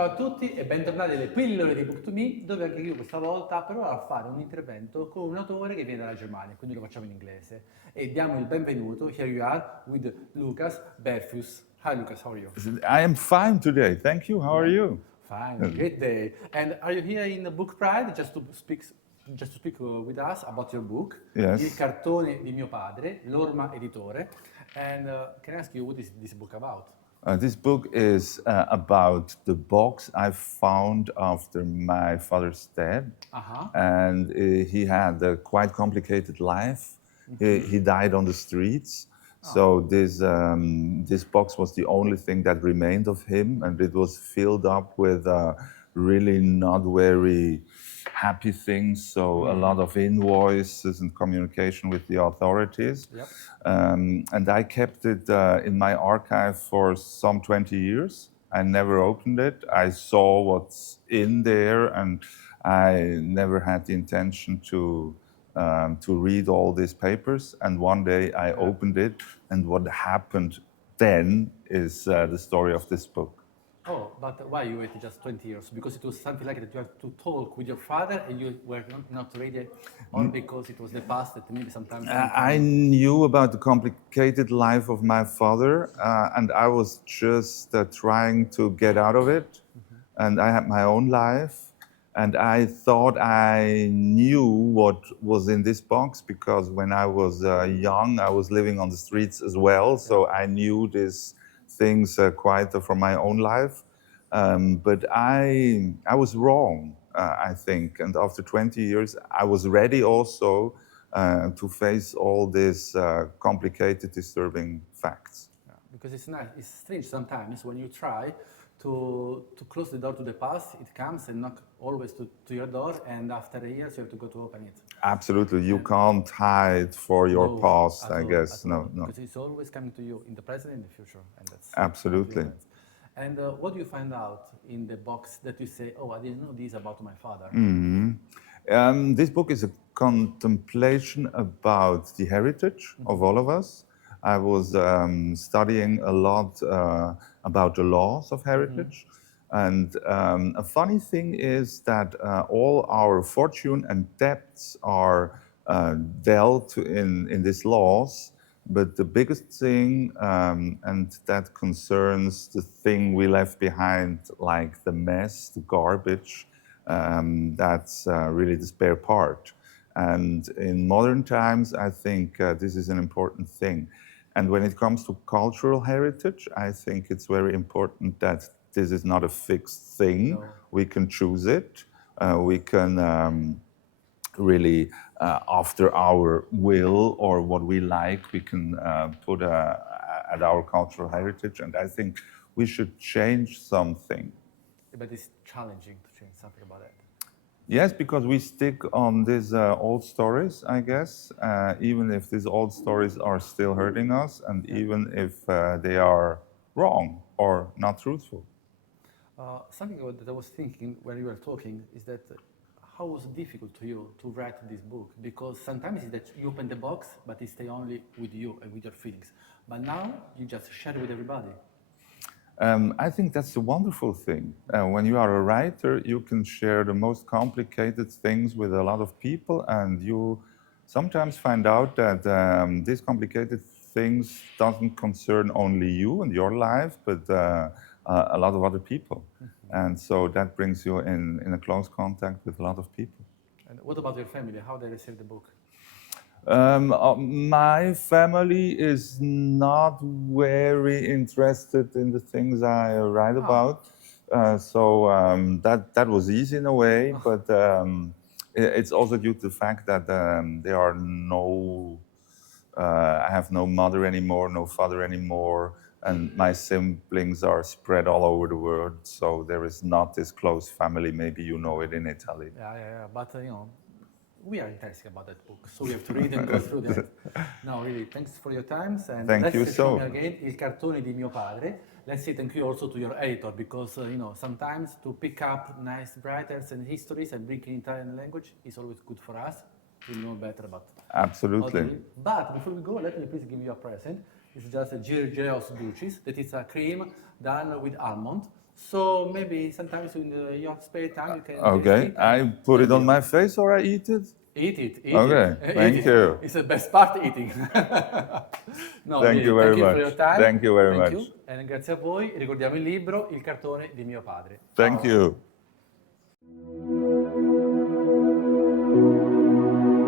Ciao a tutti e bentornati alle pillole di BooktoMi, dove anche io questa volta proverò a fare un intervento con un autore che viene dalla Germania, quindi lo facciamo in inglese. E diamo il benvenuto, here you are, with Lukas Bärfuss. Hi Lukas, how are you? I am fine today, thank you. How are you? Fine, great day. And are you here in Book Pride just to speak with us about your book, Yes. Il cartone di mio padre, l'Orma editore. And can I ask you what is this book about? This book is about the box I found after my father's death. And he had a quite complicated life. He died on the streets. So this box was the only thing that remained of him, and it was filled up with really not very happy things. So a lot of invoices and communication with the authorities. Yep. And I kept it in my archive for some 20 years. I never opened it. I saw what's in there, and I never had the intention to read all these papers. And one day I opened it, and what happened then is the story of this book. Oh, but why you waited just 20 years? Because it was something like that you had to talk with your father and you were not ready, or because it was the past that maybe sometimes... I knew about the complicated life of my father, and I was just trying to get out of it. And I had my own life, and I thought I knew what was in this box because when I was young, I was living on the streets as well, so I knew these things quite from my own life. But I was wrong, I think, and after 20 years, I was ready also to face all these complicated, disturbing facts. Yeah, because it's strange sometimes when you try to close the door to the past, it comes and knock always to your door, and after years you have to go to open it. Absolutely, you can't hide for your past, I guess. No. Because it's always coming to you in the present and the future, and that's Absolutely. And what do you find out in the box that you say, oh, I didn't know this about my father? This book is a contemplation about the heritage of all of us. I was studying a lot about the laws of heritage. And a funny thing is that all our fortune and debts are dealt in these laws. But the biggest thing, and that concerns the thing we left behind, like the mess, the garbage, that's really the spare part. And in modern times, I think this is an important thing. And when it comes to cultural heritage, I think it's very important that this is not a fixed thing. No. We can choose it. We can really, after our will or what we like, we can put at our cultural heritage. And I think we should change something. But it's challenging to change something about it. Yes, because we stick on these old stories, I guess, even if these old stories are still hurting us, and even if they are wrong or not truthful. Something that I was thinking when you were talking is that how was it difficult to you to write this book? Because sometimes it's that you open the box, but it stays only with you and with your feelings. But now you just share it with everybody. I think that's a wonderful thing. When you are a writer, you can share the most complicated things with a lot of people, and you sometimes find out that these complicated things doesn't concern only you and your life, but a lot of other people. And so that brings you in a close contact with a lot of people. And what about your family? How they receive the book? My family is not very interested in the things I write about, so that was easy in a way. But it's also due to the fact that there are I have no mother anymore, no father anymore, and my siblings are spread all over the world. So there is not this close family. Maybe you know it in Italy. Yeah. But we are interested about that book, so we have to read and go through that. No, really, thanks for your time. And Thank you let's so show me much. again Il cartone di mio padre. Let's say thank you also to your editor, because sometimes to pick up nice writers and histories and bring in Italian language is always good for us to know better about. Absolutely. But before we go, let me please give you a present. It's just a Girgeos Ducis, that is a cream done with almond. So maybe sometimes in your spare time you can Okay, taste it I and put it tell on me. my face or I eat it? Eat it, eat Okay, it. thank Eat it. you. It's the best part, eating. No, Thank you really, very thank you for much. your time. Thank you very Thank much. you. E grazie a voi. Ricordiamo il libro Il cartone di mio padre. Thank Ciao. you.